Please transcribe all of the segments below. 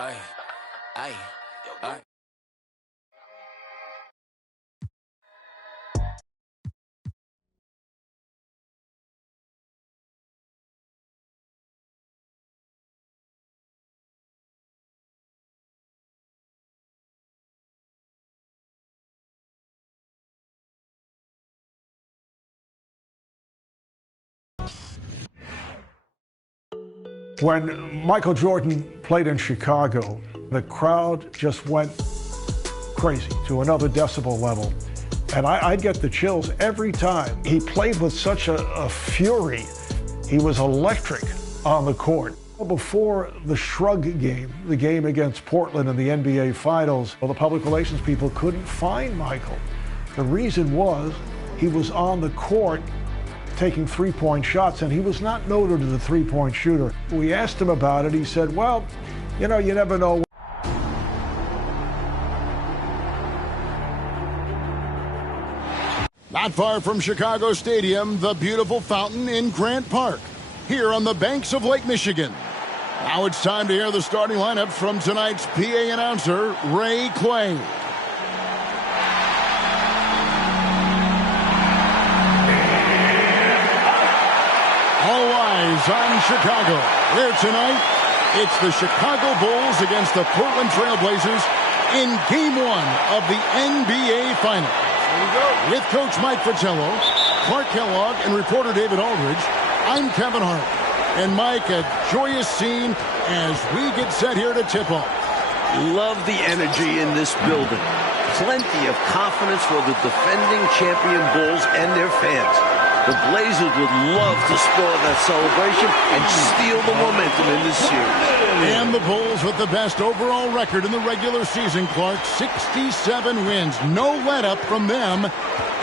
Aye, aye, aye. When Michael Jordan played in Chicago, the crowd just went crazy to another decibel level. And I'd get the chills every time. He played with such a fury. He was electric on the court. Before the Shrug game, the game against Portland in the NBA Finals, the public relations people couldn't find Michael. The reason was he was on the court taking three-point shots, and he was not noted as a three-point shooter. We asked him about it. He said, well, you know, you never know. Not far from Chicago Stadium, the beautiful fountain in Grant Park, here on the banks of Lake Michigan. Now it's time to hear the starting lineup from tonight's PA announcer, Ray Clay. All eyes on Chicago. Here tonight, it's the Chicago Bulls against the Portland Trail Blazers in Game 1 of the NBA Finals. With Coach Mike Fratello, Clark Kellogg, and reporter David Aldridge, I'm Kevin Hart. And Mike, a joyous scene as we get set here to tip off. Love the energy in this building. Plenty of confidence for the defending champion Bulls and their fans. The Blazers would love to spoil that celebration and steal the momentum in this series. And the Bulls with the best overall record in the regular season, Clark. 67 wins. No let-up from them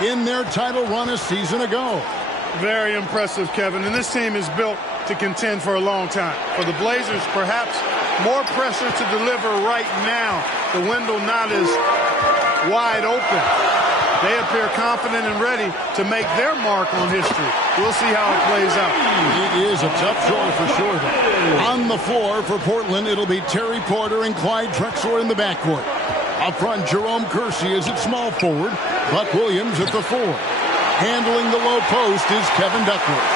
in their title run a season ago. Very impressive, Kevin. And this team is built to contend for a long time. For the Blazers, perhaps more pressure to deliver right now. The window not as wide open. They appear confident and ready to make their mark on history. We'll see how it plays out. It is a tough draw for sure, though. On the floor for Portland, it'll be Terry Porter and Clyde Drexler in the backcourt. Up front, Jerome Kersey is at small forward. Buck Williams at the 4. Handling the low post is Kevin Duckworth.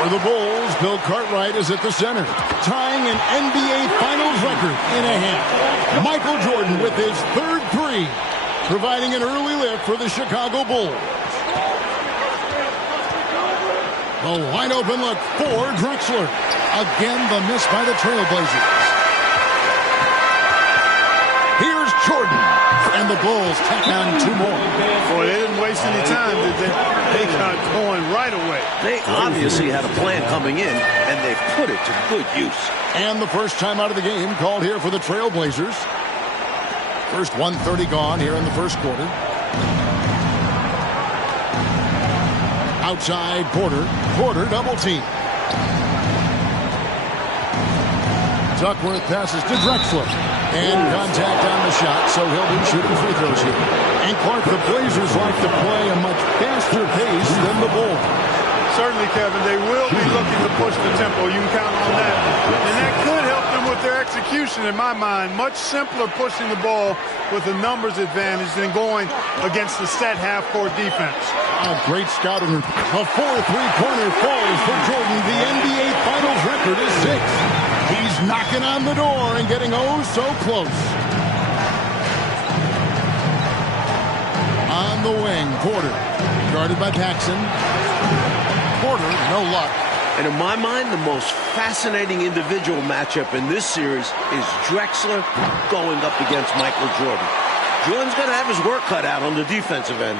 For the Bulls, Bill Cartwright is at the center, tying an NBA Finals record in a half. Michael Jordan with his third three, providing an early lift for the Chicago Bulls. A wide open look for Drexler. Again, the miss by the Trailblazers. Here's Jordan, and the Bulls take on 2 more. Boy, they didn't waste any time, did they? They got going right away. They obviously had a plan coming in, and they put it to good use. And the first time out of the game called here for the Trailblazers. First 1:30 gone here in the first quarter. Outside Porter. Porter double team. Duckworth passes to Drexler. And contact on the shot, so he'll be shooting free throws here. And Clark, the Blazers like to play a much faster pace than the Bulls. Certainly, Kevin, they will be looking to push the tempo. You can count on that. And that could help them with their execution, in my mind. Much simpler pushing the ball with a numbers advantage than going against the set half-court defense. A great scouting. A 4 3-pointer falls for Jordan. The NBA Finals record is 6. He's knocking on the door and getting oh so close. On the wing, Porter. Guarded by Paxson. Porter, no luck. And in my mind, the most fascinating individual matchup in this series is Drexler going up against Michael Jordan. Jordan's going to have his work cut out on the defensive end.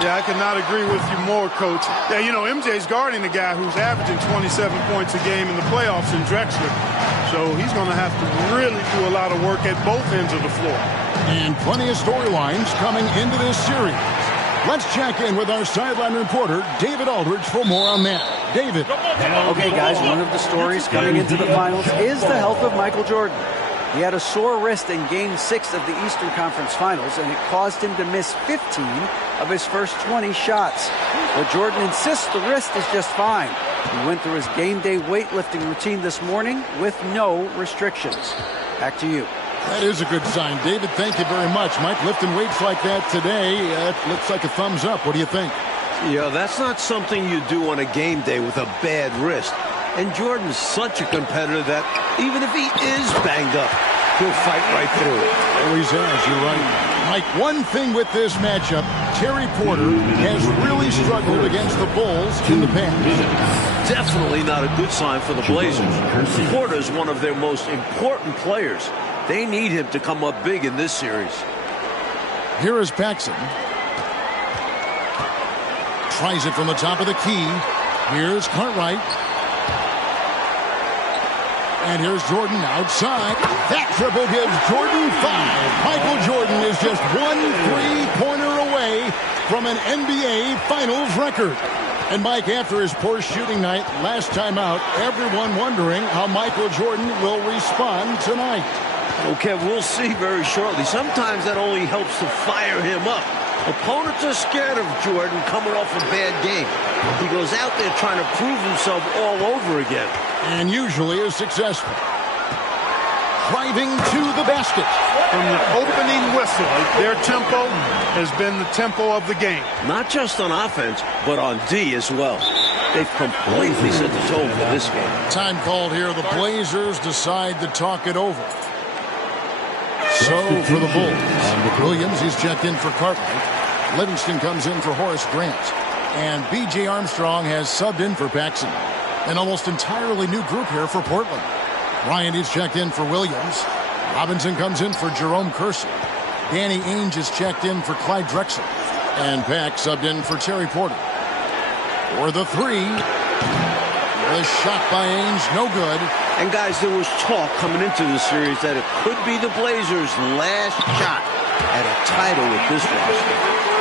Yeah, I cannot agree with you more, Coach. Yeah, you know, MJ's guarding a guy who's averaging 27 points a game in the playoffs in Drexler. So he's going to have to really do a lot of work at both ends of the floor. And plenty of storylines coming into this series. Let's check in with our sideline reporter, David Aldridge, for more on that. David. Okay, guys, one of the stories coming into the finals is the health of Michael Jordan. He had a sore wrist in Game 6 of the Eastern Conference Finals, and it caused him to miss 15 of his first 20 shots. But Jordan insists the wrist is just fine. He went through his game day weightlifting routine this morning with no restrictions. Back to you. That is a good sign. David, thank you very much. Mike, lifting weights like that today, it looks like a thumbs up. What do you think? Yeah, that's not something you do on a game day with a bad wrist. And Jordan's such a competitor that even if he is banged up, he'll fight right through it. Always has, you're right. Mike, one thing with this matchup, Terry Porter has really struggled against the Bulls in the past. Definitely not a good sign for the Blazers. Porter is one of their most important players. They need him to come up big in this series. Here is Paxson. Tries it from the top of the key. Here's Cartwright. And here's Jordan outside. That triple gives Jordan 5. Michael Jordan is just 1 3-pointer away from an NBA Finals record. And Mike, after his poor shooting night last time out, everyone wondering how Michael Jordan will respond tonight. Okay, we'll see very shortly. Sometimes that only helps to fire him up. Opponents are scared of Jordan coming off a bad game. He goes out there trying to prove himself all over again. And usually is successful. Driving to the basket. From the opening whistle, their tempo has been the tempo of the game. Not just on offense, but on D as well. They've completely set the tone for this game. Time called here. The Blazers decide to talk it over. So for the Bulls, Williams, he's checked in for Cartwright. Livingston comes in for Horace Grant. And B.J. Armstrong has subbed in for Paxson. An almost entirely new group here for Portland. Ryan is checked in for Williams. Robinson comes in for Jerome Kersey. Danny Ainge is checked in for Clyde Drexler. And Pack subbed in for Terry Porter. For the three. The shot by Ainge, no good. And guys, there was talk coming into the series that it could be the Blazers' last shot at a title with this roster.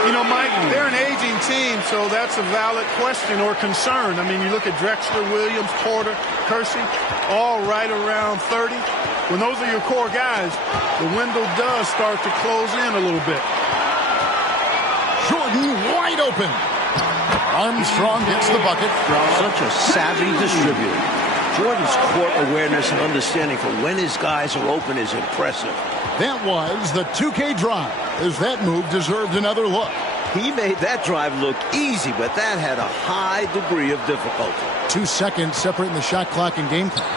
You know, Mike, they're an aging team, so that's a valid question or concern. I mean, you look at Drexler, Williams, Porter, Kersey, all right around 30. When those are your core guys, the window does start to close in a little bit. Jordan wide open. Armstrong gets the bucket. Such a savvy distributor. Jordan's court awareness and understanding for when his guys are open is impressive. That was the 2K drive, as that move deserved another look. He made that drive look easy, but that had a high degree of difficulty. 2 seconds separating the shot clock and game clock.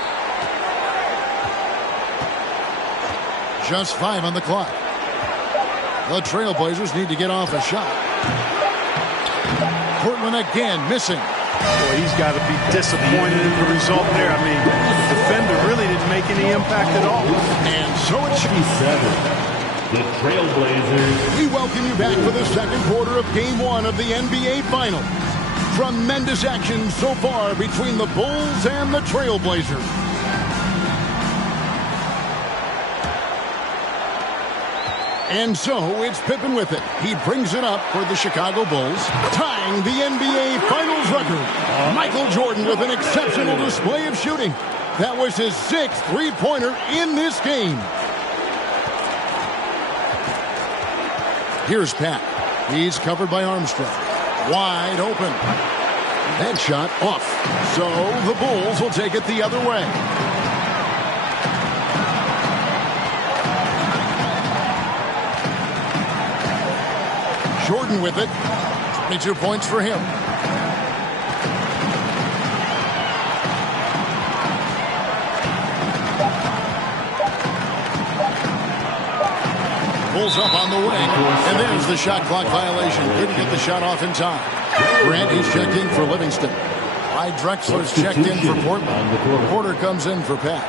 Just 5 on the clock. The Trailblazers need to get off a shot. Portland again missing. Boy, he's got to be disappointed in the result there. I mean, the defender really didn't make any impact at all. And so it's 7. The Trailblazers. We welcome you back for the second quarter of Game 1 of the NBA Finals. Tremendous action so far between the Bulls and the Trailblazers. And so it's Pippen with it. He brings it up for the Chicago Bulls, tying the NBA Finals record. Michael Jordan with an exceptional display of shooting. That was his 6th three-pointer in this game. Here's Pat. He's covered by Armstrong. Wide open. That shot off. So the Bulls will take it the other way. Jordan with it. 22 points for him. Pulls up on the wing. And there's the shot clock violation. Couldn't get the shot off in time. Grant, he's checked in for Livingston. Clyde Drexler's checked in for Portland. Porter comes in for Pat.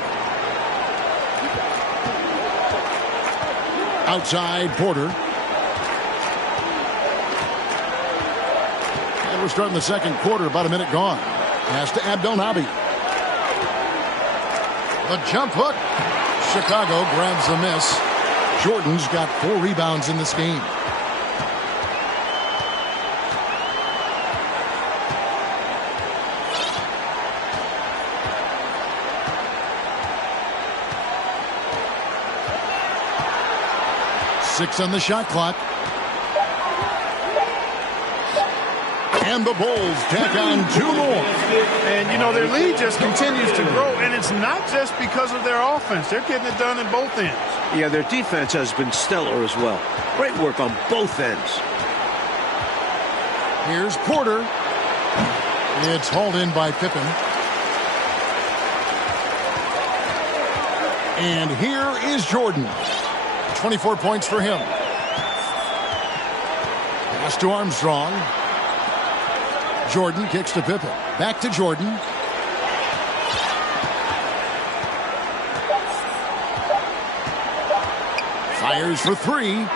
Outside, Porter. We're starting the second quarter, about a minute gone. Pass to Abdelnaby. The jump hook. Chicago grabs the miss. Jordan's got 4 rebounds in this game. Six on the shot clock. And the Bulls tack on 2 more. And, you know, their lead just continues to grow, and it's not just because of their offense. They're getting it done in both ends. Yeah, their defense has been stellar as well. Great work on both ends. Here's Porter. It's hauled in by Pippen. And here is Jordan. 24 points for him. Pass to Armstrong. Jordan kicks to Pippen. Back to Jordan. Fires for 3.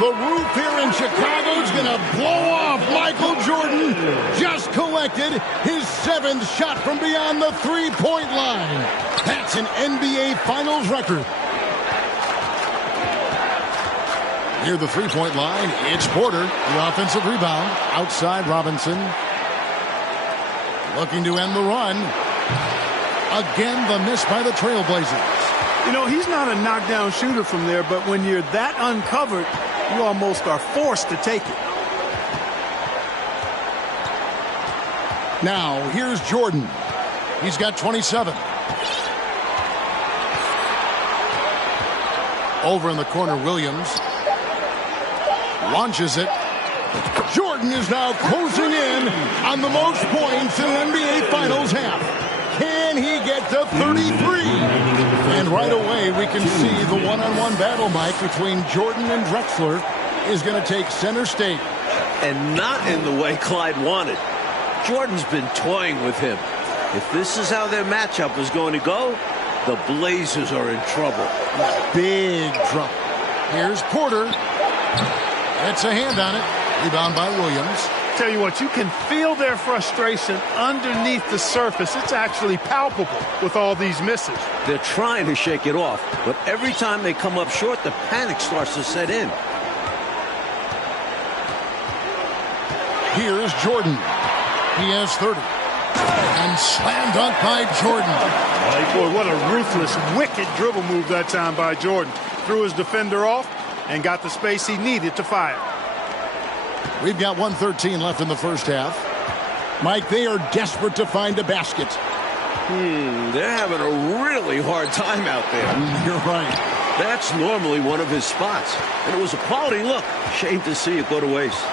The roof here in Chicago is going to blow off. Michael Jordan just collected his 7th shot from beyond the 3-point line. That's an NBA Finals record. Near the 3-point line, it's Porter. The offensive rebound. Outside Robinson. Looking to end the run. Again, the miss by the Trailblazers. You know, he's not a knockdown shooter from there, but when you're that uncovered, you almost are forced to take it. Now, here's Jordan. He's got 27. Over in the corner, Williams. Launches it. Jordan is now closing in on the most points in an NBA Finals half. Can he get to 33? And right away, we can see the one-on-one battle, Mike, between Jordan and Drexler is going to take center stage. And not in the way Clyde wanted. Jordan's been toying with him. If this is how their matchup is going to go, the Blazers are in trouble. Big trouble. Here's Porter. It's a hand on it. Rebound by Williams. Tell you what, you can feel their frustration underneath the surface. It's actually palpable with all these misses. They're trying to shake it off, but every time they come up short, the panic starts to set in. Here's Jordan. He has 30. And slam dunk by Jordan. Boy, what a ruthless, wicked dribble move that time by Jordan. Threw his defender off and got the space he needed to fire. We've got 1:13 left in the first half. Mike, they are desperate to find a basket. They're having a really hard time out there. You're right. That's normally one of his spots. And it was a quality look. Shame to see it go to waste.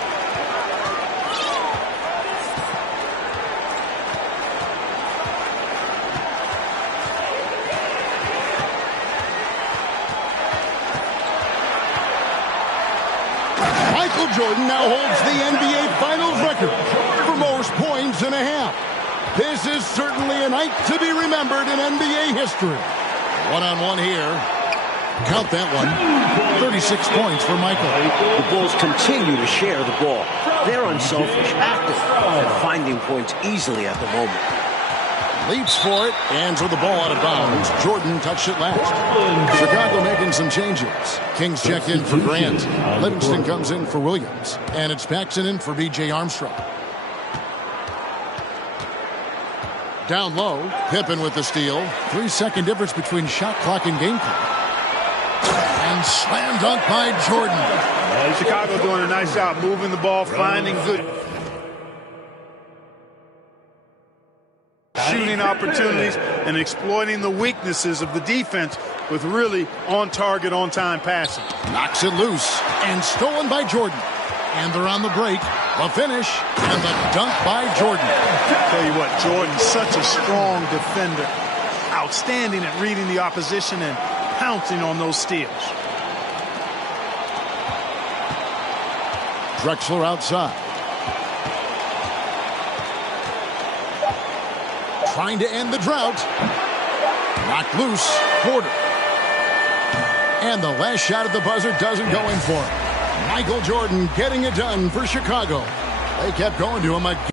Michael Jordan now holds the NBA Finals record for most points in a half. This is certainly a night to be remembered in NBA history. One-on-one here. Count that one. 36 points for Michael. The Bulls continue to share the ball. They're unselfish, active, and finding points easily at the moment. Leaps for it, and throw the ball out of bounds. Jordan touched it last. Chicago making some changes. Kings check in for Grant. Livingston comes in for Williams. And it's Paxson in for B.J. Armstrong. Down low, Pippen with the steal. 3-second difference between shot clock and game clock. And slam dunk by Jordan. Chicago doing a nice job moving the ball, finding good shooting opportunities and exploiting the weaknesses of the defense with really on-target, on-time passing. Knocks it loose and stolen by Jordan. And they're on the break. The finish and the dunk by Jordan. Tell you what, Jordan's such a strong defender. Outstanding at reading the opposition and pouncing on those steals. Drexler outside. Trying to end the drought. Knocked loose. Porter. And the last shot at the buzzer doesn't go in for him. Michael Jordan getting it done for Chicago. They kept going to him again.